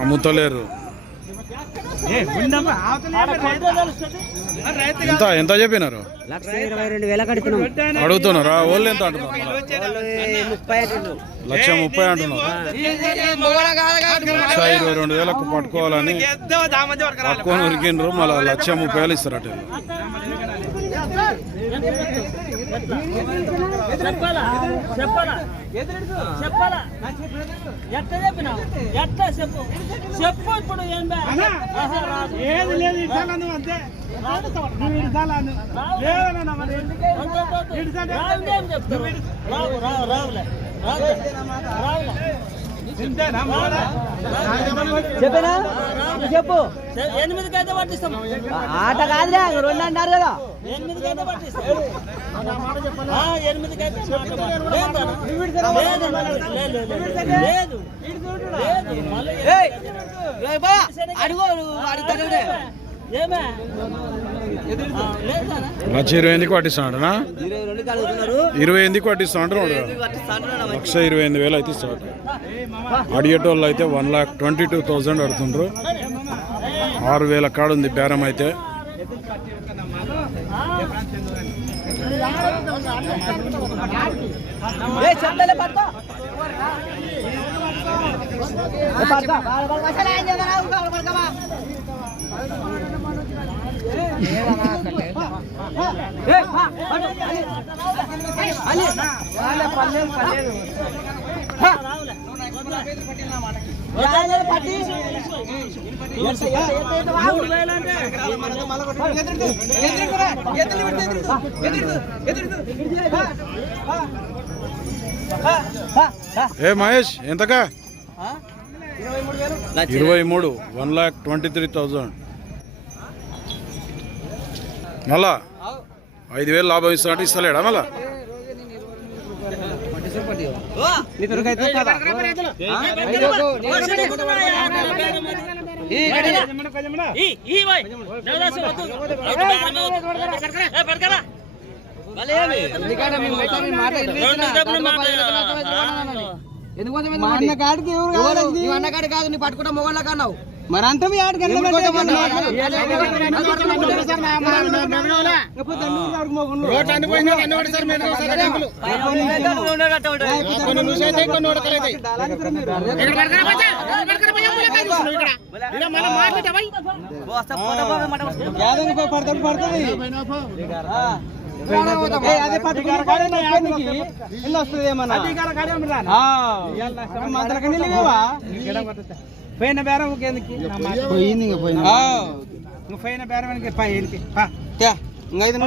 అమ్ముతలేరు ఎంత ఎంత చెప్పినారు? అడుగుతున్నారా? వాళ్ళు ఎంత అంటున్నారు. లక్ష ముప్పై అంటున్నారు. లక్ష ఇరవై రెండు వేలకు పట్టుకోవాలని పట్టుకొని ఉరికిండ్రు మళ్ళీ లక్ష ముప్పై వేలు ఇస్తారట వీళ్ళు. చెప్పాలా? చెప్పాలా? చెప్పాలా? ఎట్లా చెప్పినావు? ఎట్లా చెప్పు? చెప్పు ఇప్పుడు ఏం రాదు. ఏది లేదు ఇటాలను అంతే. నువ్వు చెప్తావు? రావు రావు రావులే. రావులే. రావులే? చెప్పేనా? చెప్పు. ఎనిమిదికి అయితే పట్టిస్తాం. ఆట కాదులే రెండు అన్నారు కదా. ఎనిమిదికి అయితే పట్టిస్తాం. ఎనిమిదికి. లేదు, అడుగు లేదన్నా. లక్ష ఇరవై ఎనిమిదికి పట్టిస్తాడనా ఇరవై రెండుకి పట్టిస్తా ఇరవై పట్టిస్తాడు లక్ష ఇరవై ఎనిమిది వేలు అయితే ఇస్తాడు. అడిగేటోళ్ళు అయితే one lakh twenty two thousand అడుతుండ్రు ఆరు వేల కాడ ఉంది బేరం అయితే. పడతా మూడు వేలు అంటే ఏ మహేష్ ఎంతకా? ఇరవై మూడు one lakh twenty three thousand. మళ్ళా ఐదు వేలు లాభం ఇస్తా అంటే ఇస్తలేడా మళ్ళా? ఈ ఈ వై దేవదాసు వద్దు ఏ పడకరా అన్న కాడికి ఎవరు కాదు నీ పట్టుకుంటా మొగళ్ళ కన్నావు మరి అంత మీ ఆడికి రోడ్లు అన్ని అన్ని ఒకటి సార్ మీరు ఒకసారి డబ్బులు. కొన్ని నువ్వు అయితే కొన్ని ఉడకలు అయితే. ఇక్కడ పడకరా బచ్చా? ఇక్కడ పడకరా బయ్యా? ఊళ్ళో కాదు చూస్తున్నావు ఇక్కడ. ఇలా మళ్ళా మాట్లాడతా బయ్. అదే పట్టుకుని ఎన్ని వస్తుంది ఏమన్నా మంత్రక నిలివేవా పోయిన బేరం పోయింది ఇంకా పోయింది. పోయిన బేరం పై ఇంకా ఐదు